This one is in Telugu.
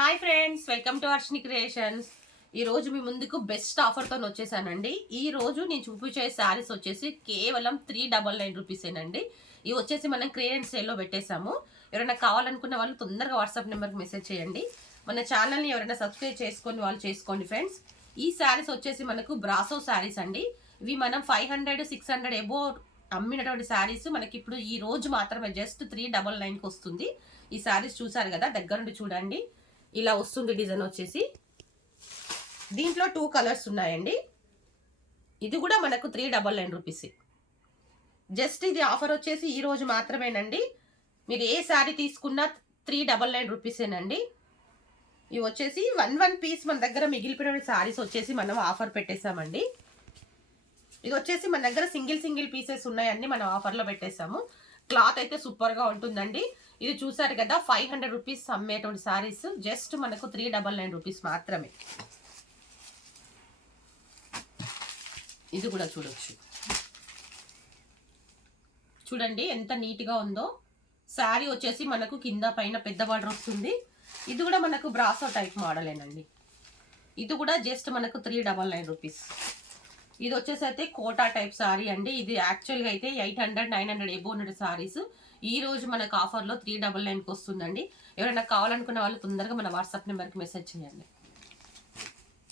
Hi friends, welcome to Arshini creations. ఈ రోజు మీ ముందుకు బెస్ట్ ఆఫర్తో వచ్చేసానండి. ఈ రోజు నేను చూపించే శారీస్ వచ్చేసి కేవలం 399 రూపీసేనండి. ఇవి వచ్చేసి మనం క్లియరెన్స్ సేల్లో పెట్టేశాము. ఎవరైనా కావాలనుకున్న వాళ్ళు తొందరగా వాట్సాప్ నెంబర్కి మెసేజ్ చేయండి. మన ఛానల్ని ఎవరైనా సబ్స్క్రైబ్ చేసుకొని వాళ్ళు చేసుకోండి ఫ్రెండ్స్. ఈ శారీస్ వచ్చేసి మనకు బ్రాసో శారీస్ అండి. ఇవి మనం 500, 600 ఎబో అమ్మినటువంటి శారీస్ మనకి ఇప్పుడు ఈ రోజు మాత్రమే జస్ట్ 399కి వస్తుంది. ఈ శారీస్ చూసారు కదా, దగ్గర నుండి చూడండి. ఇలా వస్తుంది డిజైన్ వచ్చేసి. దీంట్లో 2 కలర్స్ ఉన్నాయండి. ఇది కూడా మనకు 399 రూపీస్. జస్ట్ ఇది ఆఫర్ వచ్చేసి ఈ రోజు మాత్రమేనండి. మీరు ఏ శారీ తీసుకున్నా 399 రూపీసేనండి. ఇవి వచ్చేసి 1 పీస్ మన దగ్గర మిగిలిపోయిన శారీస్ వచ్చేసి మనం ఆఫర్ పెట్టేశామండి. ఇది వచ్చేసి మన దగ్గర సింగిల్ పీసెస్ ఉన్నాయండి, మనం ఆఫర్లో పెట్టేశాము. క్లాత్ అయితే సూపర్గా ఉంటుందండి. ఇది చూసారు కదా, 500 రూపీస్ అమ్మేటువంటి శారీస్ జస్ట్ మనకు 399 రూపీస్ మాత్రమే. ఇది కూడా చూడొచ్చు, చూడండి ఎంత నీట్గా ఉందో. శారీ వచ్చేసి మనకు కింద పైన పెద్ద బార్డర్ వస్తుంది. ఇది కూడా మనకు బ్రాసో టైప్ మోడలేనండి. ఇది కూడా జస్ట్ మనకు 399 రూపీస్. ఇది వచ్చేసి అయితే కోటా టైప్ సారీ అండి. ఇది యాక్చువల్గా అయితే 800, 900 ఎబో ఉన్న సారీస్ ఈ రోజు మనకు ఆఫర్లో 399కి వస్తుందండి. ఎవరైనా కావాలనుకున్న వాళ్ళు తొందరగా మన వాట్సాప్ నెంబర్కి మెసేజ్ చేయండి.